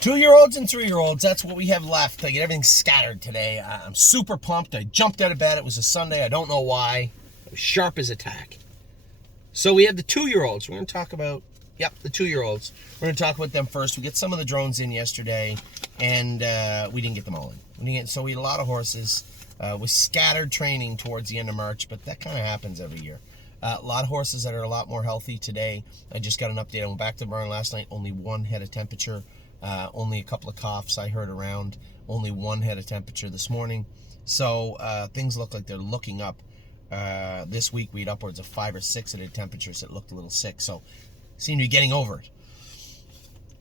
2-year-olds and 3-year-olds, that's what we have left. I get everything scattered today. I'm super pumped. I jumped out of bed. It was a Sunday. I don't know why. I was sharp as a tack. So we have the 2-year-olds. We're going to talk about, the 2-year-olds. We're going to talk about them first. We get some of the drones in yesterday, and we didn't get them all in. So we had a lot of horses with scattered training towards the end of March, but that kind of happens every year. A lot of horses that are a lot more healthy today. I just got an update. I went back to the barn last night. Only one head of temperature. Only a couple of coughs I heard around. Only one head of temperature this morning. So things look like they're looking up. This week we had upwards of 5 or 6 headed temperatures that looked a little sick. So seem to be getting over it.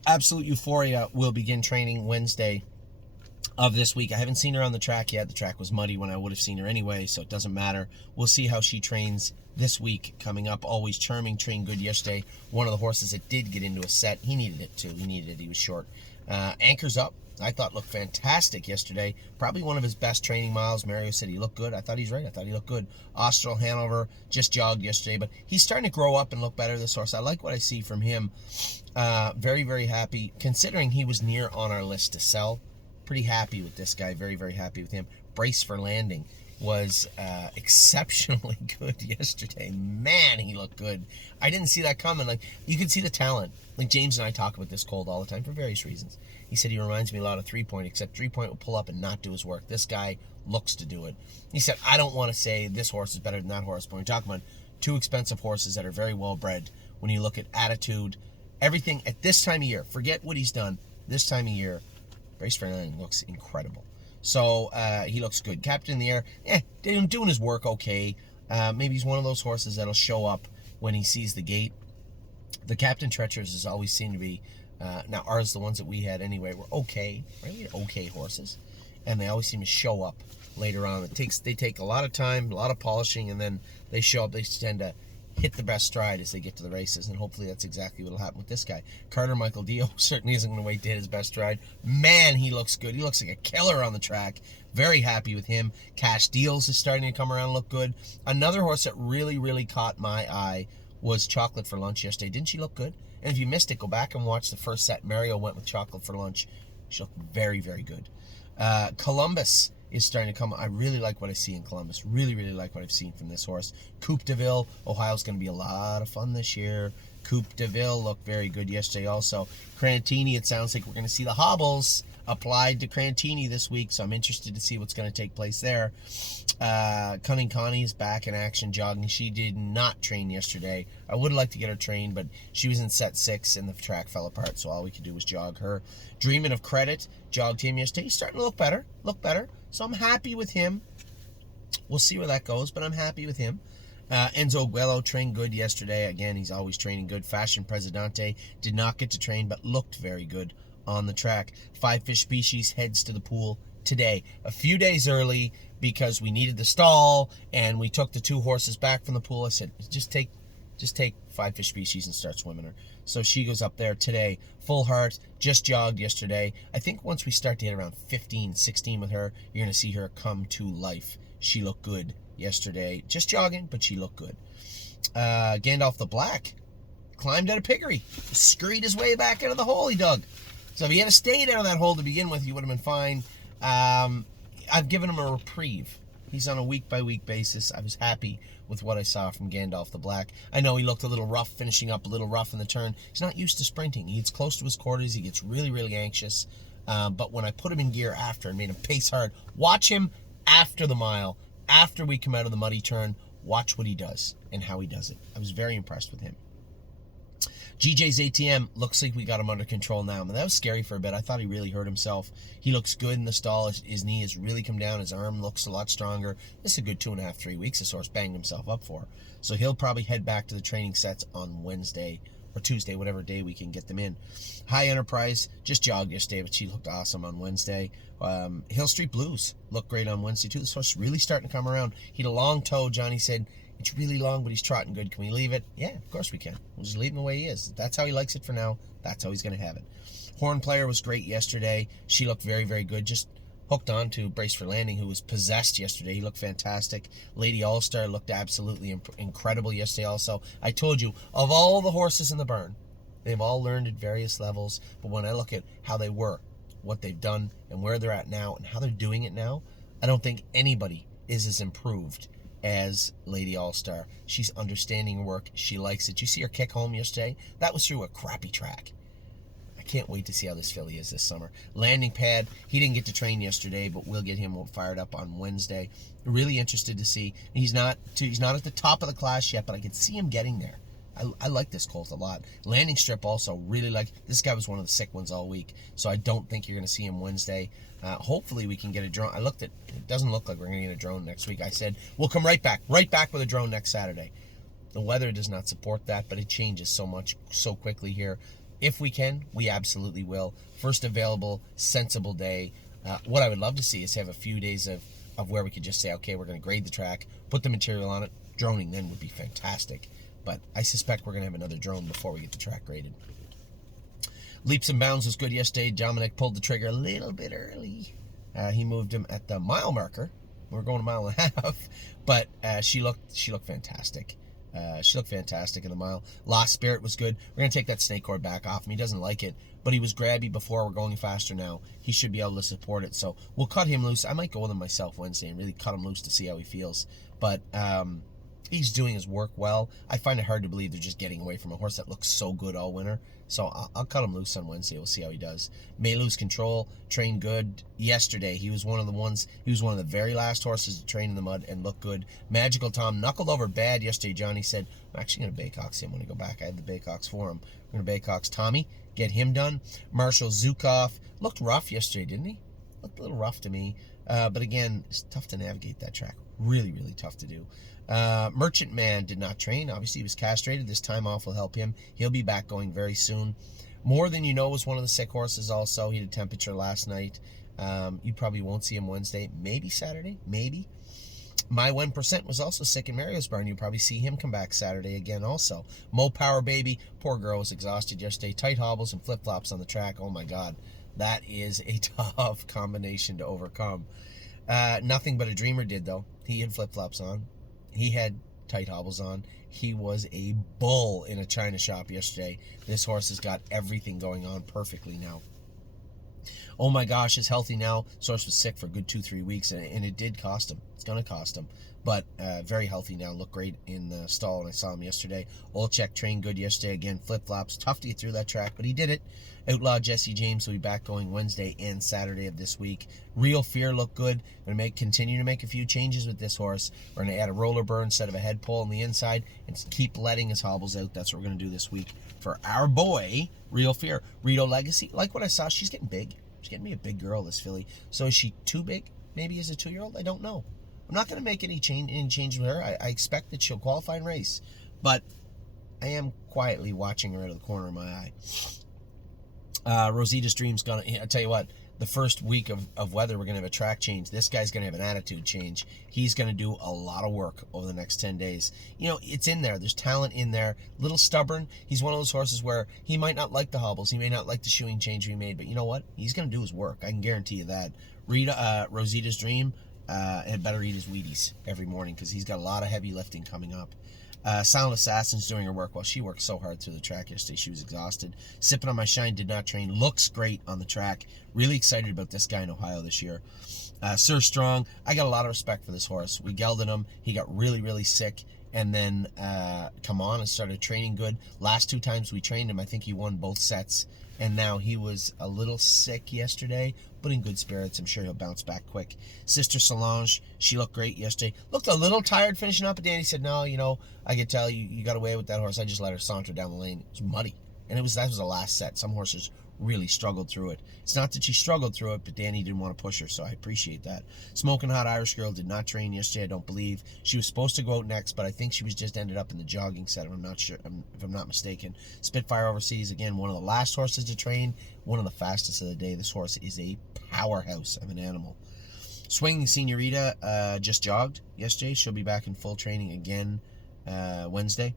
Absolute Euphoria will begin training Wednesday of this week. I haven't seen her on the track yet. The track was muddy when I would have seen her anyway, so it doesn't matter. We'll see how she trains this week coming up. Always Charming, trained good yesterday. One of the horses that did get into a set. He needed it too. He was short. Anchors Up, I thought looked fantastic yesterday. Probably one of his best training miles. Mario said he looked good. I thought he's right. I thought he looked good. Austral Hanover just jogged yesterday, but he's starting to grow up and look better, this horse. I like what I see from him. Very, very happy, considering he was near on our list to sell. Pretty happy with this guy. Very, very happy with him. Brace for Landing was exceptionally good yesterday. Man, he looked good. I didn't see that coming. Like, you could see the talent. Like, James and I talk about this colt all the time for various reasons. He said he reminds me a lot of 3 Point, except 3 Point will pull up and not do his work. This guy looks to do it. He said, I don't want to say this horse is better than that horse, but we're talking about two expensive horses that are very well bred. When you look at attitude, everything at this time of year, forget what he's done, this time of year, Brace for Landing looks incredible. So he looks good. Captain in the Air, doing his work okay. Maybe he's one of those horses that'll show up when he sees the gate. The Captain Treacherous has always seemed to be, now ours, the ones that we had anyway, were okay. Right? We had okay horses. And they always seem to show up later on. They take a lot of time, a lot of polishing, and then they show up. They tend to hit the best stride as they get to the races, and hopefully that's exactly what will happen with this guy. Carter Michael Dio certainly isn't going to wait to hit his best stride. Man, he looks good. He looks like a killer on the track. Very happy with him. Cash Deals is starting to come around and look good. Another horse that really, really caught my eye was Chocolate for Lunch yesterday. Didn't she look good? And if you missed it, go back and watch the first set. Mario went with Chocolate for Lunch. She looked very, very good. Columbus is starting to come. I really like what I see in Columbus. Really, really like what I've seen from this horse. Coupe de Ville, Ohio's going to be a lot of fun this year. Coupe de Ville looked very good yesterday also. Crantini, it sounds like we're going to see the hobbles applied to Crantini this week, so I'm interested to see what's going to take place there. Cunning Connie is back in action jogging. She did not train yesterday. I would like to get her trained, but she was in set 6 and the track fell apart, so all we could do was jog her. Dreaming of Credit jogged him yesterday. He's starting to look better. So I'm happy with him. We'll see where that goes, but I'm happy with him. Enzo Guello trained good yesterday. Again, he's always training good. Fashion Presidente did not get to train, but looked very good on the track. Five Fish Species heads to the pool today. A few days early because we needed the stall, and we took the 2 horses back from the pool. I said, just take Five Fish Species and start swimming her. So she goes up there today. Full Heart just jogged yesterday. I think once we start to hit around 15, 16 with her, you're going to see her come to life. She looked good yesterday. Just jogging, but she looked good. Gandalf the Black climbed out of piggery. Scurried his way back out of the hole he dug. So if he had stayed out of that hole to begin with, he would have been fine. I've given him a reprieve. He's on a week-by-week basis. I was happy with what I saw from Gandalf the Black. I know he looked a little rough, finishing up a little rough in the turn. He's not used to sprinting. He gets close to his quarters. He gets really, really anxious. But when I put him in gear after and made him pace hard, watch him after the mile, after we come out of the muddy turn, watch what he does and how he does it. I was very impressed with him. GJ's ATM looks like we got him under control now. But that was scary for a bit. I thought he really hurt himself. He looks good in the stall. His knee has really come down. His arm looks a lot stronger. This is a good 2.5, 3 weeks this horse banged himself up for. So he'll probably head back to the training sets on Wednesday or Tuesday, whatever day we can get them in. High Enterprise just jogged yesterday, but she looked awesome on Wednesday. Hill Street Blues looked great on Wednesday too. This horse is really starting to come around. He had a long toe. Johnny said, it's really long, but he's trotting good. Can we leave it? Yeah, of course we can. We'll just leave him the way he is. That's how he likes it for now. That's how he's going to have it. Horn Player was great yesterday. She looked very, very good. Just hooked on to Brace for Landing, who was possessed yesterday. He looked fantastic. Lady All-Star looked absolutely incredible yesterday also. I told you, of all the horses in the barn, They've all learned at various levels, but when I look at how they were, what they've done, and where they're at now, and how they're doing it now, I don't think anybody is as improved as Lady All-Star. She's understanding her work. She likes it. You see her kick home yesterday? That was through a crappy track. I can't wait to see how this filly is this summer. Landing Pad, he didn't get to train yesterday, but we'll get him fired up on Wednesday. Really interested to see. He's not at the top of the class yet, but I can see him getting there. I like this colt a lot. Landing Strip also really like. This guy was one of the sick ones all week, so I don't think you're going to see him Wednesday. Hopefully we can get a drone. I looked at it. Doesn't look like we're going to get a drone next week. I said we'll come right back with a drone next Saturday. The weather does not support that, but it changes so much so quickly here. If we can, we absolutely will. First available, sensible day. What I would love to see is have a few days of where we could just say, okay, we're going to grade the track, put the material on it. Droning then would be fantastic. But I suspect we're going to have another drone before we get the track graded. Leaps and Bounds was good yesterday. Dominic pulled the trigger a little bit early. He moved him at the mile marker. We're going a mile and a half. But she looked fantastic. She looked fantastic in the mile. Lost Spirit was good. We're going to take that snake cord back off him. He doesn't like it, but he was grabby before. We're going faster now. He should be able to support it. So we'll cut him loose. I might go with him myself Wednesday and really cut him loose to see how he feels. But he's doing his work well. I find it hard to believe they're just getting away from a horse that looks so good all winter. So I'll cut him loose on Wednesday. We'll see how he does. May Lose Control, trained good yesterday. He was one of the very last horses to train in the mud and look good. Magical Tom knuckled over bad yesterday. Johnny said, I'm actually going to Baycox him when I go back. I had the Baycox for him. We're going to Baycox Tommy, get him done. Marshall Zukov looked rough yesterday, didn't he? Looked a little rough to me. But again, it's tough to navigate that track. Really, really tough to do. Merchant Man did not train. Obviously, he was castrated. This time off will help him. He'll be back going very soon. More Than You Know was one of the sick horses also. He had a temperature last night. You probably won't see him Wednesday. Maybe Saturday. Maybe. My 1% was also sick in Mario's barn. You'll probably see him come back Saturday again also. Mo Power Baby. Poor girl was exhausted yesterday. Tight hobbles and flip-flops on the track. Oh, my God. That is a tough combination to overcome. Nothing But a Dreamer did, though. He had flip-flops on. He had tight hobbles on. He was a bull in a china shop yesterday. This horse has got everything going on perfectly now. Oh my gosh, is healthy now. Source was sick for a good 2-3 weeks, and it did cost him. It's going to cost him. But very healthy now. Looked great in the stall, and I saw him yesterday. Olchek trained good yesterday. Again, flip-flops. Tough to get through that track, but he did it. Outlaw Jesse James will be back going Wednesday and Saturday of this week. Real Fear looked good. We're going to continue to make a few changes with this horse. We're going to add a roller burr instead of a head pull on the inside and keep letting his hobbles out. That's what we're going to do this week for our boy, Real Fear. Rito Legacy, like what I saw, she's getting big. She's getting me a big girl, this filly. So is she too big, maybe as a 2-year-old? I don't know. I'm not going to make any change with her. I expect that she'll qualify and race. But I am quietly watching her out of the corner of my eye. Rosita's Dream's going to... I tell you what, the first week of weather, we're going to have a track change. This guy's going to have an attitude change. He's going to do a lot of work over the next 10 days. You know, it's in there. There's talent in there. A little stubborn. He's one of those horses where he might not like the hobbles. He may not like the shoeing change we made. But you know what? He's going to do his work. I can guarantee you that. Rosita's Dream had better eat his Wheaties every morning because he's got a lot of heavy lifting coming up. Silent Assassin's doing her work. Well, she worked so hard through the track yesterday. She was exhausted. Sipping on My Shine did not train. Looks great on the track. Really excited about this guy in Ohio this year. Sir Strong, I got a lot of respect for this horse. We gelded him. He got really, really sick and then come on and started training good. Last 2 times we trained him, I think he won both sets. And now he was a little sick yesterday, but in good spirits. I'm sure he'll bounce back quick. Sister Solange, she looked great yesterday. Looked a little tired finishing up, but Danny said, no, you know, I could tell you got away with that horse. I just let her saunter down the lane. It was muddy. And that was the last set. Some horses really struggled through it. It's not that she struggled through it, but Danny didn't want to push her, so I appreciate that. Smoking Hot Irish Girl did not train yesterday, I don't believe. She was supposed to go out next, but I think she was just ended up in the jogging set, I'm not sure, if I'm not mistaken. Spitfire Overseas, again, one of the last horses to train, one of the fastest of the day. This horse is a powerhouse of an animal. Swinging Senorita just jogged yesterday. She'll be back in full training again Wednesday.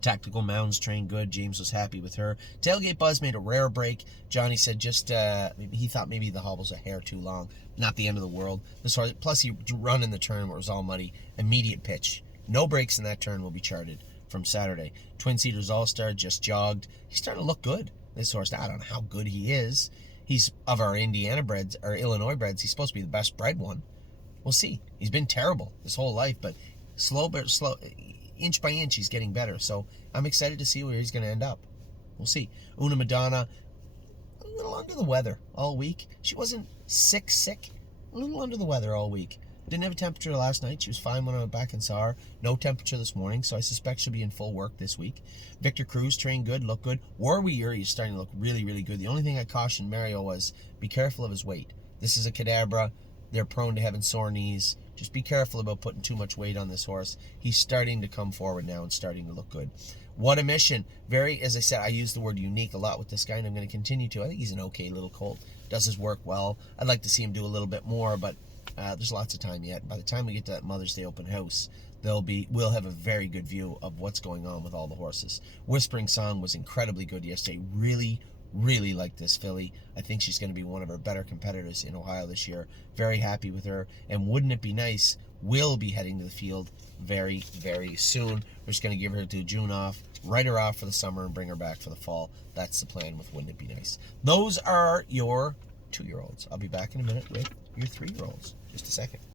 Tactical Mounds trained good. James was happy with her. Tailgate Buzz made a rare break. Johnny said just he thought maybe the hobble's a hair too long. Not the end of the world. This horse, plus he run in the turn where it was all muddy. Immediate pitch. No breaks in that turn will be charted from Saturday. Twin Cedars All-Star just jogged. He's starting to look good, this horse. Now, I don't know how good he is. He's, of our Indiana breds, or Illinois breds, he's supposed to be the best bred one. We'll see. He's been terrible his whole life, but slow, inch by inch, he's getting better. So I'm excited to see where he's going to end up. We'll see. Una Madonna, a little under the weather all week. She wasn't sick. A little under the weather all week. Didn't have a temperature last night. She was fine when I went back and saw her. No temperature this morning, so I suspect she'll be in full work this week. Victor Cruz trained good, looked good. Warrior is starting to look really, really good. The only thing I cautioned Mario was be careful of his weight. This is a Cadabra. They're prone to having sore knees. Just be careful about putting too much weight on this horse. He's starting to come forward now and starting to look good. What a mission. Very, as I said, I use the word unique a lot with this guy, and I'm going to continue to. I think he's an okay little colt. Does his work well. I'd like to see him do a little bit more, but there's lots of time yet. By the time we get to that Mother's Day open house, we'll have a very good view of what's going on with all the horses. Whispering Song was incredibly good yesterday. Really like this filly. I think she's going to be one of our better competitors in Ohio this year. Very happy with her. And wouldn't it be nice, we'll be heading to the field very, very soon. We're just going to give her to June off, write her off for the summer, and bring her back for the fall. That's the plan with Wouldn't It Be Nice. Those are your 2-year-olds. I'll be back in a minute with your 3-year-olds. Just a second.